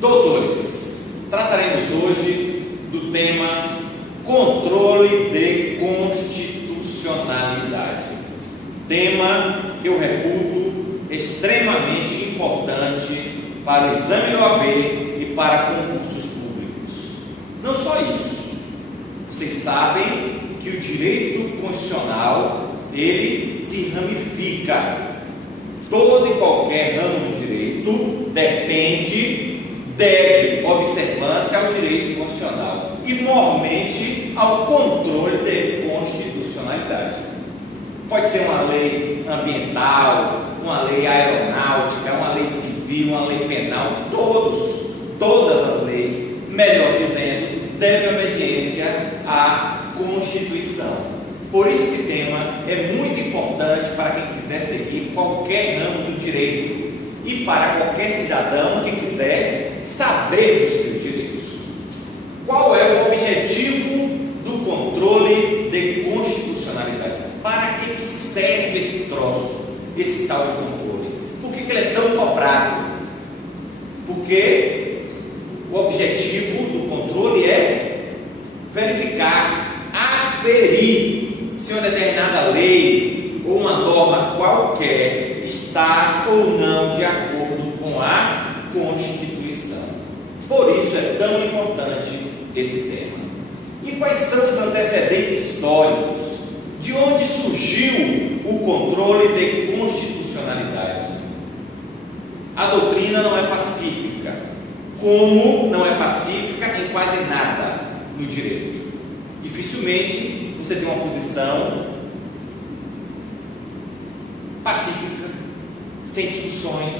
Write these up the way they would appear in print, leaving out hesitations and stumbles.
Doutores, trataremos hoje do tema controle de constitucionalidade. Tema que eu reputo extremamente importante para o exame do OAB e para concursos públicos. Não só isso, vocês sabem que o direito constitucional ele se ramifica. Todo e qualquer ramo do direito deve observância ao direito constitucional e, mormente, ao controle de constitucionalidade. Pode ser uma lei ambiental, uma lei aeronáutica, uma lei civil, uma lei penal, todas as leis, melhor dizendo, devem obediência à Constituição. Por isso esse tema é muito importante para quem quiser seguir qualquer ramo do direito e para qualquer cidadão que quiser saber dos seus direitos. Qual é o objetivo do controle de constitucionalidade? Para que serve esse troço, esse tal de controle? Por que ele é tão cobrado? Porque o objetivo do controle é verificar, aferir se uma determinada lei ou uma norma qualquer está ou não de acordo com a Constituição. Por isso é tão importante esse tema. E quais são os antecedentes históricos? De onde surgiu o controle de constitucionalidade? A doutrina não é pacífica, como não é pacífica em quase nada no direito. Dificilmente você tem uma posição pacífica, sem discussões,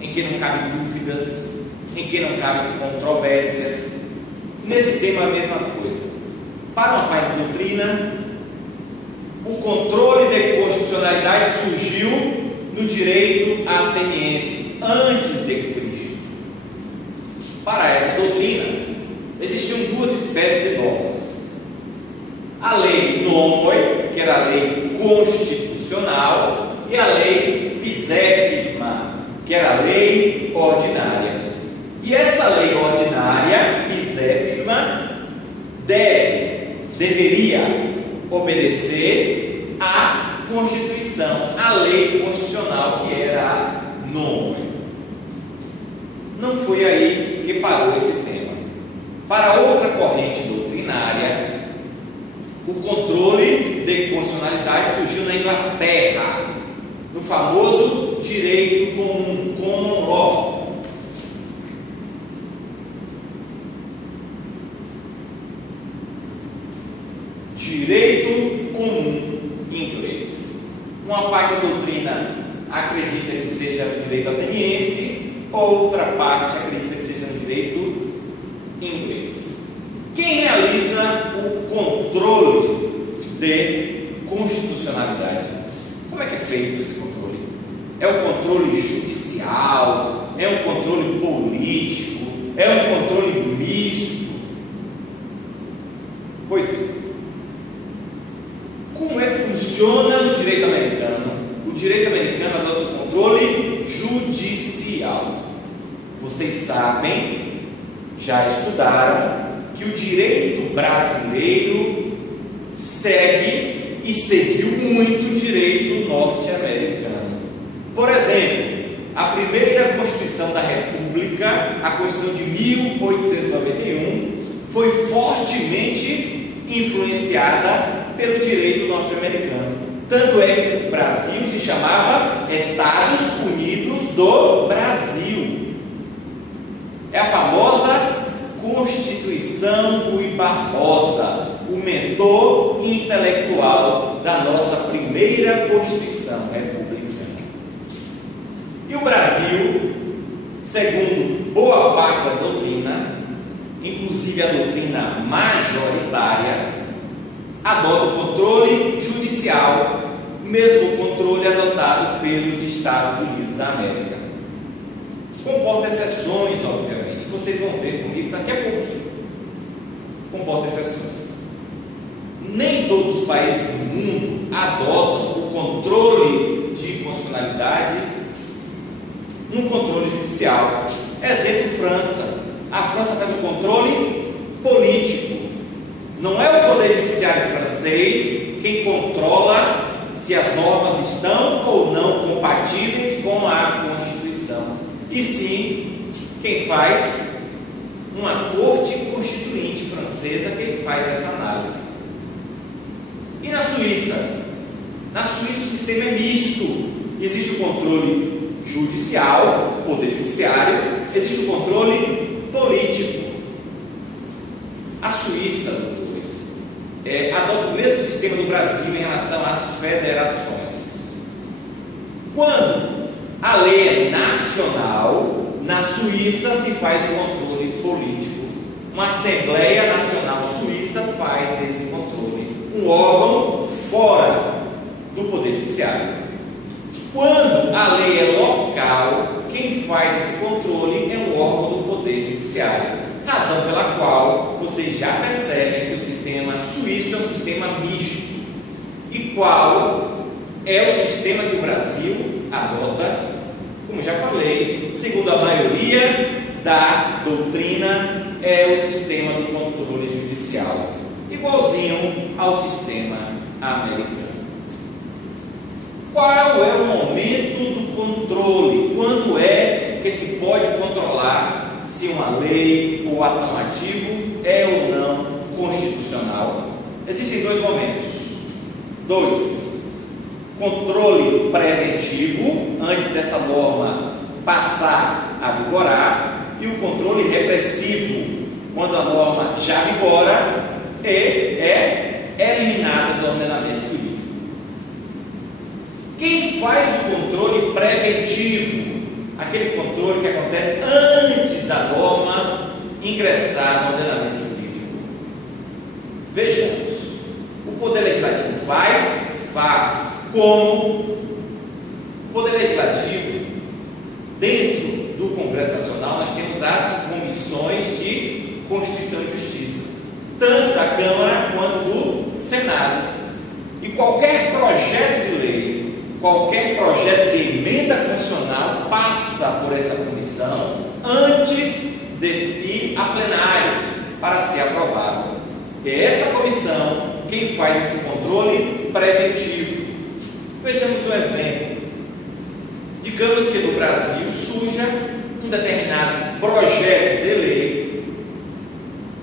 em que não cabem dúvidas, em que não cabem controvérsias. Nesse tema a mesma coisa. Para uma parte da doutrina, o controle de constitucionalidade surgiu no direito ateniense, antes de Cristo. Para essa doutrina, existiam duas espécies de normas. A lei nomoi, que era a lei constitucional, e a lei psefisma, que era a lei ordinária. E essa lei ordinária, psefisma, deveria obedecer à Constituição, à lei constitucional, que era a nomoi. Não foi aí que parou esse tema. Para outra corrente doutrinária, o controle de constitucionalidade surgiu na Inglaterra, no famoso direito comum, common law. Direito comum em inglês. Uma parte da doutrina acredita que seja no direito ateniense, outra parte acredita que seja no direito inglês. Quem realiza o controle de constitucionalidade? Como é que é feito esse controle? É um controle judicial? É um controle político? É um controle misto? Pois bem, como é que funciona no direito americano? O direito americano adota o controle judicial. Vocês sabem, já estudaram, que o direito brasileiro segue e seguiu muito o direito norte-americano. Por exemplo, a primeira Constituição da República, a Constituição de 1891, foi fortemente influenciada pelo direito norte-americano. Tanto é que o Brasil se chamava Estados Unidos do Brasil. É a famosa Constituição Rui Barbosa, o mentor intelectual da nossa primeira Constituição republicana. E o Brasil, segundo boa parte da doutrina, inclusive a doutrina majoritária, adota o controle judicial, mesmo o controle adotado pelos Estados Unidos da América. Comporta exceções, obviamente. Vocês vão ver comigo daqui a pouquinho. Comporta exceções. Nem todos os países do mundo adotam o controle de constitucionalidade no controle judicial. Exemplo, França. A França faz o controle político. Não é o poder judiciário francês quem controla se as normas estão ou não compatíveis com a Constituição, e sim quem faz uma corte constituinte francesa, quem faz essa análise. E na Suíça? Na Suíça o sistema é misto. Existe o controle judicial, poder judiciário, existe o controle político. A Suíça, doutores, adota o mesmo sistema do Brasil em relação às federações. Quando a lei é nacional, na Suíça se faz o controle político. Uma Assembleia Nacional Suíça faz esse controle, um órgão fora do Poder Judiciário. Quando a lei é local, quem faz esse controle é o órgão do Poder Judiciário, razão pela qual vocês já percebem que o sistema suíço é um sistema misto. E qual é o sistema que o Brasil adota? Como já falei, segundo a maioria da doutrina, é o sistema do controle judicial, igualzinho ao sistema americano. Qual é o momento do controle? Quando é que se pode controlar se uma lei ou ato normativo é ou não constitucional? Existem dois momentos. Controle preventivo, antes dessa norma passar a vigorar, e o controle repressivo, quando a norma já vigora e é eliminada do ordenamento jurídico. Quem faz o controle preventivo? Aquele controle que acontece antes da norma ingressar no ordenamento jurídico. Vejamos, o Poder Legislativo faz. Como? O Poder Legislativo, dentro do Congresso Nacional, nós temos as comissões de Constituição e Justiça, tanto da Câmara quanto do Senado. E qualquer projeto de lei, qualquer projeto de emenda constitucional passa por essa comissão antes de ir a plenário para ser aprovado. É essa comissão quem faz esse controle preventivo. Vejamos um exemplo. Digamos que no Brasil surja um determinado projeto de lei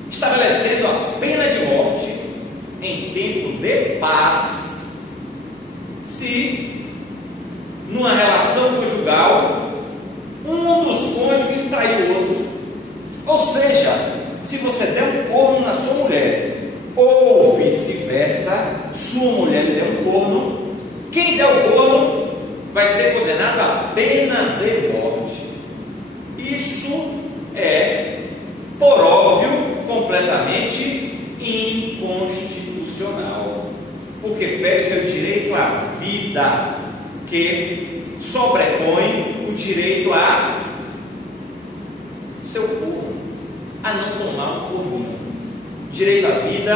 estabelecendo a pena de morte em tempo de paz, se numa relação conjugal um dos cônjuges trai o outro. Ou seja, se você der um corno na sua mulher ou vice-versa, sua mulher lhe der um corno, quem der o corno vai ser condenado à pena de morte. Isso é, por óbvio, completamente inconstitucional, porque fere seu direito à vida, que sobrepõe o direito a seu corno, a não tomar um corninho. Direito à vida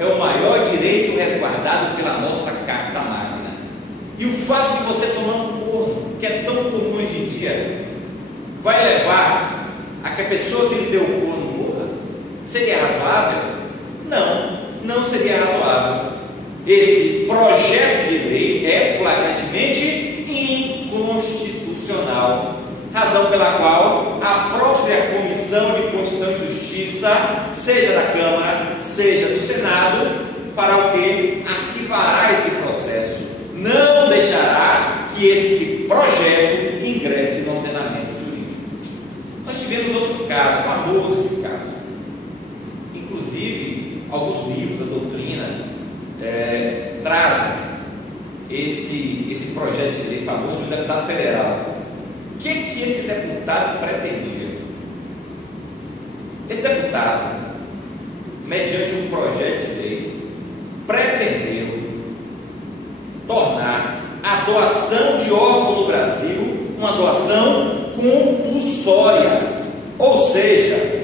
é o maior direito resguardado pela nossa Carta Magna. E o fato de você tomar um corno, que é tão comum hoje em dia, vai levar a que a pessoa que lhe deu o corno morra? Seria razoável? Não seria razoável. Esse projeto de lei é flagrantemente inconstitucional, razão pela qual a própria Comissão de Constituição e Justiça, seja da Câmara, seja do Senado, fará o quê? Arquivará esse processo, não deixará que esse projeto ingresse no ordenamento jurídico. Nós tivemos outro caso, famoso esse caso. Inclusive, alguns livros da doutrina trazem esse projeto de lei famoso de um deputado federal. O que esse deputado pretendia? Esse deputado, mediante um projeto de lei, pretendeu tornar a doação de órgão no Brasil uma doação compulsória. Ou seja,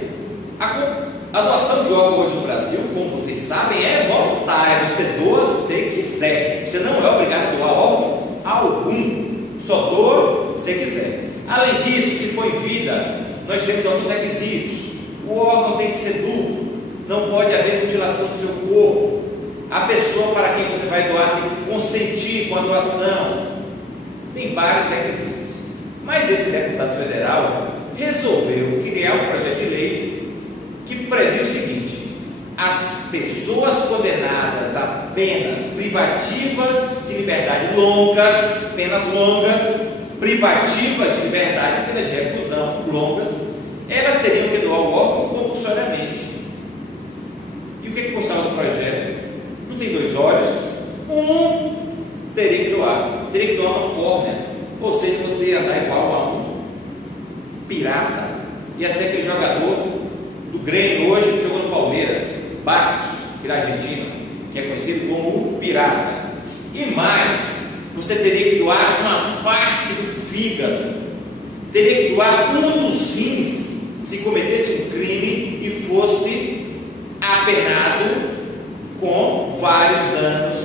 a doação de órgão hoje no Brasil, como vocês sabem, é voluntária. Você doa se quiser. Você não é obrigado a doar órgão algum. Só doa você quiser. Além disso, se for em vida, nós temos alguns requisitos. O órgão tem que ser duplo, não pode haver mutilação do seu corpo. A pessoa para quem você vai doar tem que consentir com a doação. Tem vários requisitos. Mas esse deputado federal resolveu criar um projeto de lei que previa o seguinte: as pessoas condenadas a penas privativas de liberdade longas, penas longas, privativas de liberdade, penas de reclusão longas, elas teriam que doar o órgão compulsoriamente. E o que custava do projeto? Não tem dois olhos? Um teria que doar uma córnea, ou seja, você ia andar igual a um pirata, ia ser aquele jogador do Grêmio hoje que jogou no Palmeiras, Barcos, que é argentino, que é conhecido como o pirata. E mais, você teria que doar uma parte do fígado, teria que doar um dos rins se cometesse um crime e fosse apenado com vários anos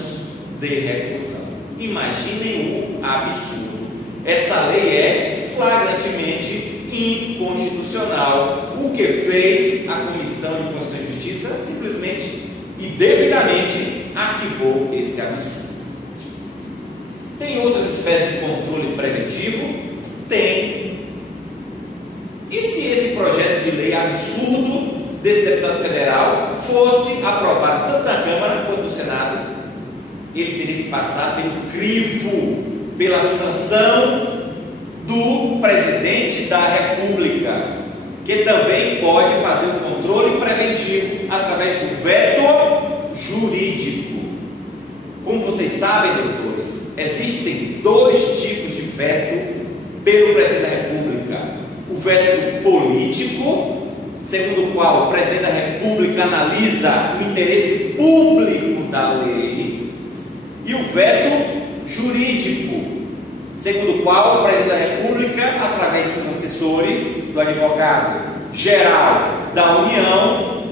de reclusão. Imaginem o absurdo. Essa lei é flagrantemente inconstitucional. O que fez a Comissão de Constituição e Justiça simplesmente e devidamente arquivou esse absurdo. Tem outras espécies de controle preventivo? Tem. E se esse projeto de lei absurdo desse deputado federal fosse aprovado tanto na Câmara quanto no Senado, ele teria que passar pelo crivo, pela sanção do presidente da República, que também pode fazer o controle preventivo através do veto jurídico. Como vocês sabem, doutores, existem dois tipos de veto pelo presidente da República: o veto político, segundo o qual o presidente da República analisa o interesse público da lei, e o veto jurídico, segundo o qual o presidente da República, através de seus assessores, do advogado-geral da União,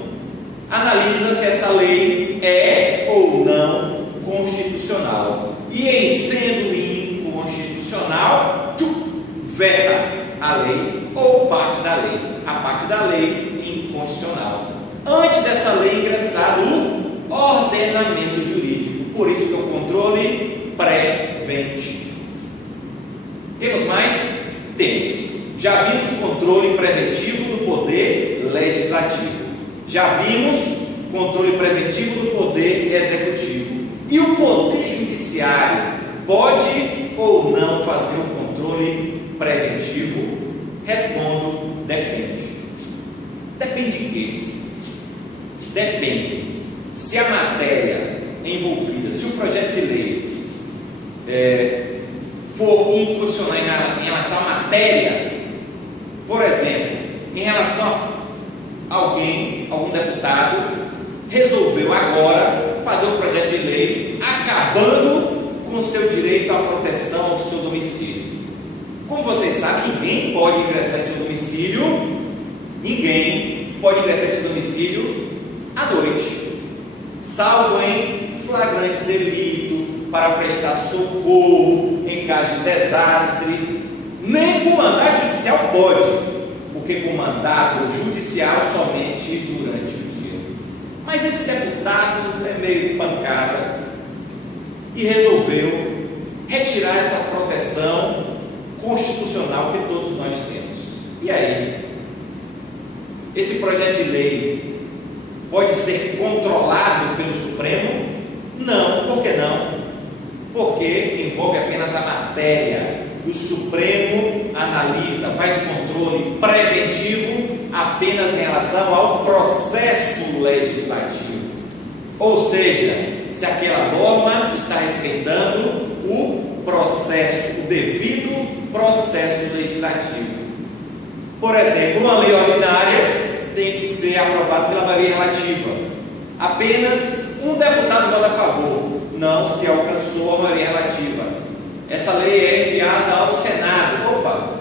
analisa se essa lei é ou não constitucional. E em sendo inconstitucional, veta a lei ou parte da lei. A parte da lei inconstitucional. Antes dessa lei ingressar no ordenamento jurídico. Por isso que é o controle preventivo. Temos mais? Temos. Já vimos controle preventivo do poder legislativo. Já vimos controle preventivo do poder executivo. E o poder judiciário pode ou não fazer o controle preventivo? Respondo: depende. Depende de quê? Depende se a matéria envolvida, se o projeto de lei for inconstitucional em relação à matéria. Por exemplo, em relação a algum deputado resolveu agora fazer um projeto de lei acabando com o seu direito à proteção ao seu domicílio. Como vocês sabem, ninguém pode ingressar em seu domicílio, à noite, salvo em flagrante delito, para prestar socorro em caso de desastre. Nem com mandado judicial pode, porque com mandado judicial somente durante o dia. Mas esse deputado é meio pancada e resolveu retirar essa proteção constitucional que todos nós temos. E aí? Esse projeto de lei pode ser controlado pelo Supremo? Não. Por que não? Porque envolve apenas a matéria. O Supremo analisa, faz controle preventivo apenas em relação ao processo legislativo. Ou seja, se aquela norma está respeitando o processo, o devido processo legislativo. Por exemplo, uma lei ordinária tem que ser aprovada pela maioria relativa. Apenas um deputado vota a favor. Não se alcançou a maioria relativa. Essa lei é enviada ao Senado. Opa!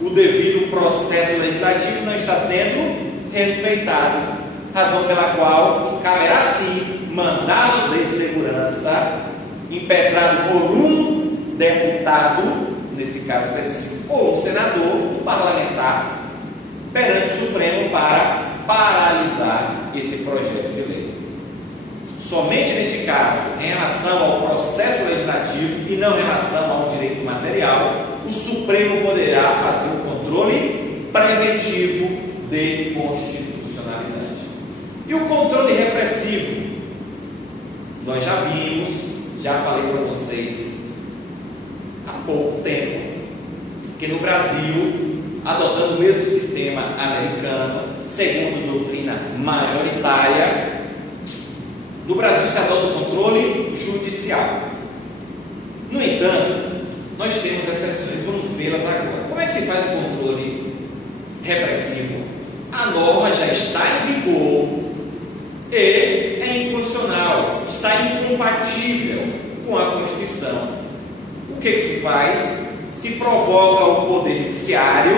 O devido processo legislativo não está sendo respeitado. Razão pela qual caberá sim mandado de segurança impetrado por um deputado, nesse caso específico, ou um senador, um parlamentar, perante o Supremo para paralisar esse projeto de lei. Somente neste caso, em relação ao processo legislativo e não em relação ao direito material, o Supremo poderá fazer o controle preventivo de constitucionalidade. E o controle repressivo? Nós já vimos, já falei para vocês há pouco tempo, que no Brasil, adotando o mesmo sistema americano, segundo doutrina majoritária, no Brasil se adota o controle judicial. No entanto, nós temos exceções, vamos vê-las agora. Como é que se faz o controle repressivo? A norma já está em vigor e é inconstitucional, está incompatível com a Constituição. O que se faz? Se provoca o Poder Judiciário,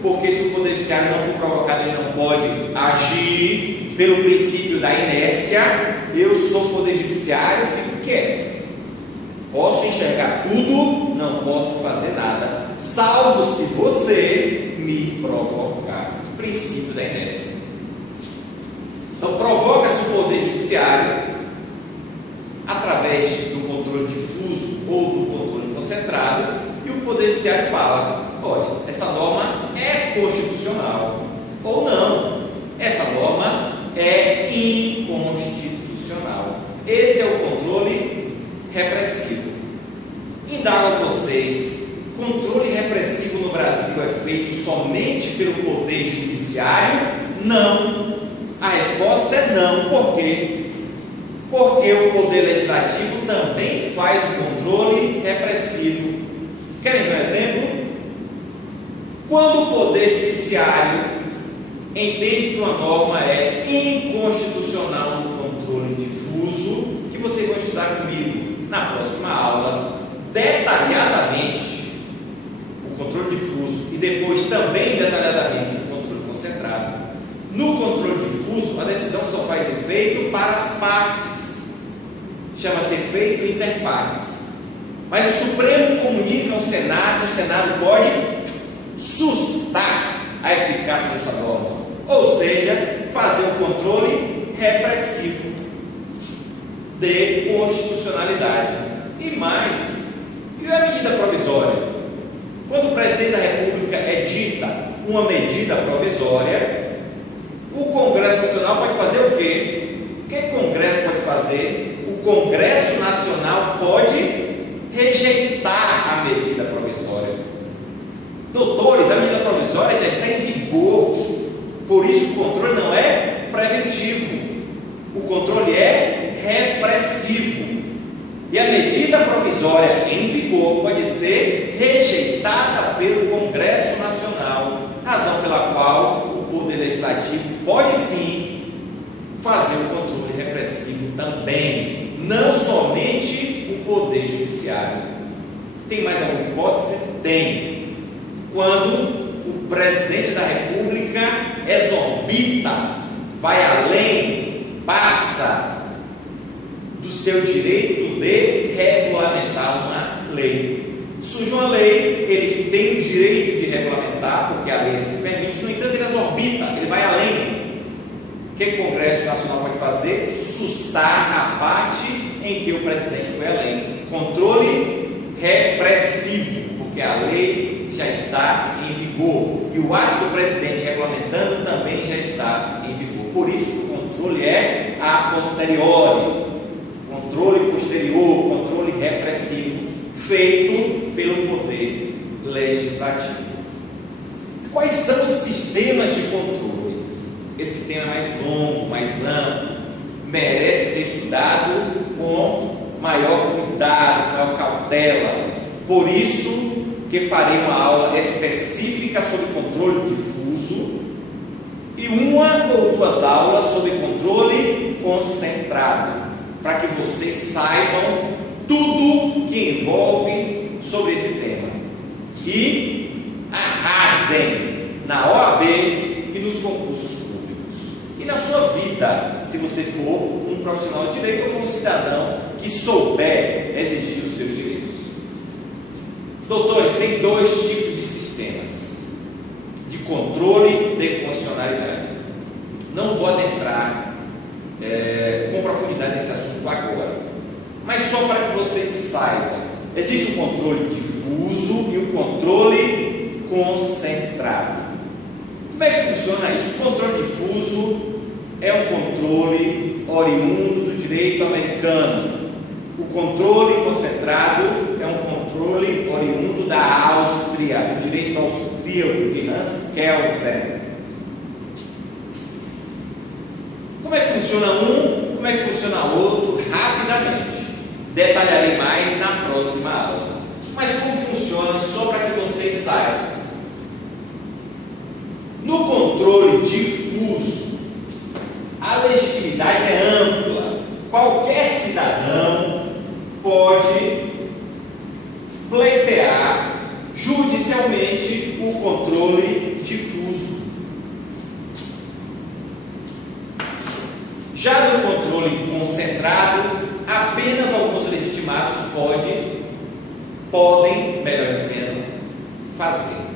porque se o Poder Judiciário não for provocado, ele não pode agir pelo princípio da inércia. Eu sou Poder Judiciário, fico quieto. Posso enxergar tudo, não posso fazer nada, salvo se você me provocar. Princípio da inércia. Então, provoca-se o Poder Judiciário através do controle difuso ou do controle concentrado, e o Poder Judiciário fala: olha, essa norma é constitucional, ou não, essa norma é inconstitucional. Esse é o controle repressivo. Indago a vocês: controle repressivo no Brasil é feito somente pelo Poder Judiciário? Não. A resposta é não. Por quê? Porque o Poder Legislativo também faz o controle repressivo. Querem ver um exemplo? Quando o Poder Judiciário entende que uma norma é inconstitucional no controle difuso, que vocês vão estudar comigo na próxima aula, detalhadamente o controle difuso e depois também detalhadamente o controle concentrado. No controle difuso, a decisão só faz efeito para as partes, chama-se efeito inter partes. Mas o Supremo comunica ao Senado, o Senado pode sustar a eficácia dessa norma, ou seja, fazer um controle repressivo de constitucionalidade. E mais, e a medida provisória? Quando o presidente da República edita uma medida provisória, o Congresso Nacional pode fazer o quê? O que o Congresso pode fazer? O Congresso Nacional pode rejeitar a medida provisória. Doutores, a medida provisória já está em vigor, por isso o controle não é preventivo, o controle é repressivo. E a medida provisória em vigor pode ser rejeitada pelo Congresso Nacional, razão pela qual o Poder Legislativo pode sim fazer o controle repressivo também, não somente o Poder Judiciário. Tem mais alguma hipótese? Tem. Quando o presidente da República exorbita, vai além, passa do seu direito de regulamentar uma lei. Surge uma lei, ele tem o direito de regulamentar, porque a lei se permite, no entanto ele exorbita, ele vai além. O que o Congresso Nacional pode fazer? Sustar a parte em que o presidente foi além. Controle repressivo, porque a lei já está em vigor e o ato do presidente regulamentando também já está em vigor. Por isso que o controle é a posteriori, controle posterior, controle repressivo, feito pelo Poder Legislativo. Quais são os sistemas de controle? Esse tema é mais longo, mais amplo, merece ser estudado com maior cuidado, maior cautela. Por isso que farei uma aula específica sobre controle difuso e uma ou duas aulas sobre controle concentrado, para que vocês saibam tudo que envolve sobre esse tema e arrasem na OAB e nos concursos públicos e na sua vida, se você for um profissional de direito ou for um cidadão que souber exigir os seus direitos. Doutores, tem dois tipos de sistemas de controle de constitucionalidade. Não vou adentrar com profundidade nesse assunto agora, mas só para que vocês saibam, existe o controle difuso e o controle concentrado. Como é que funciona isso? O controle difuso é um controle oriundo do direito americano. O controle concentrado é um controle oriundo da Áustria, do direito austríaco, de Hans Kelsen. Como é que funciona um? Como é que funciona o outro? Rapidamente. Detalharei mais na próxima aula. Mas como funciona, só para que vocês saibam. No controle difuso, a legitimidade é ampla. Qualquer cidadão pode pleitear judicialmente o controle difuso. Já no controle concentrado, apenas alguns legitimados podem, melhor dizendo, fazer.